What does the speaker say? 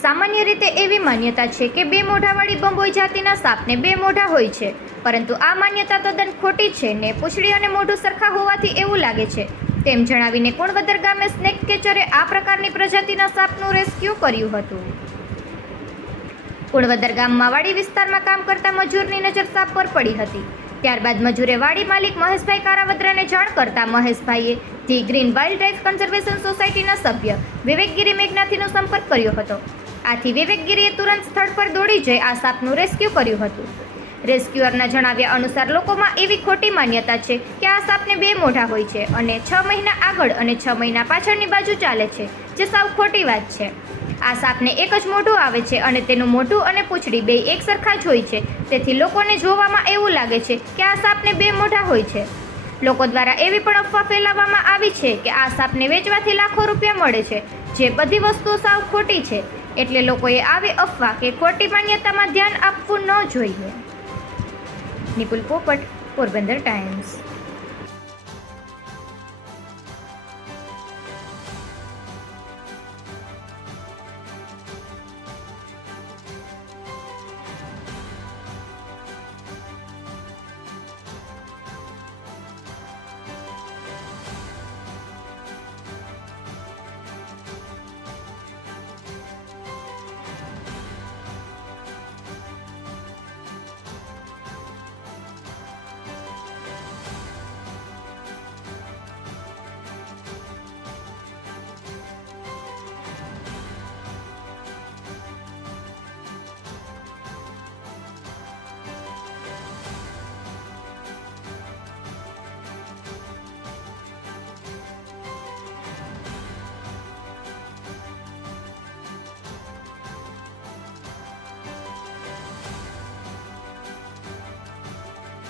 સામાન્ય રીતે એવી માન્યતા છે કે બે મોઢાવાળી બંબોઈ જાતિના સાપને બે મોઢા હોય છે, પરંતુ આ માન્યતા તદ્દન ખોટી છે ને પૂંછડી અને મોઢું સરખા હોવાથી એવું લાગે છે તેમ જણાવીને કુણવદર ગામે સ્નેક કેચરે આ પ્રકારની પ્રજાતિના સાપનું રેસ્ક્યુ કર્યું હતું. કુણવદર ગામમાં વાડી વિસ્તારમાં કામ કરતા મજૂરની નજર સાપ પર પડી હતી. ત્યારબાદ મજૂરે વાડી માલિક મહેશભાઈ કારાવદ્રાને જાણ કરતા મહેશભાઈએ the green wild life conservation સોસાયટીના સભ્ય વિવેકગીરી મેઘનાથીનો સંપર્ક કર્યો હતો. આથી વિવેકગીરીએ તુરંત સ્થળ પર દોડી જઈ આ સાપનું રેસ્ક્યુ કર્યું હતું. રેસ્ક્યુઅરના જણાવ્યા અનુસાર લોકોમાં એવી ખોટી માન્યતા છે કે આ સાપને બે મોઢા હોય છે અને 6 મહિના આગળ અને 6 મહિના પાછળની બાજુ ચાલે છે, જે સાવ ખોટી વાત છે. આ સાપને એક જ મોઢું આવે છે અને તેનું મોઢું અને પૂંછડી બે એક સરખા જ હોય છે, તેથી લોકોને જોવામાં એવું લાગે છે કે આ સાપને બે મોઢા હોય છે. લોકો દ્વારા એવી પણ અફવા ફેલાવવામાં આવી છે કે આ સાપને વેચવાથી લાખો રૂપિયા મળે છે, જે બધી વસ્તુઓ સાવ ખોટી છે. એટલે લોકોએ આવી અફવા કે ખોટી માન્યતામાં ધ્યાન આપવું ન જોઈએ. નિપુલ પોપટ, પોરબંદર ટાઈમ્સ.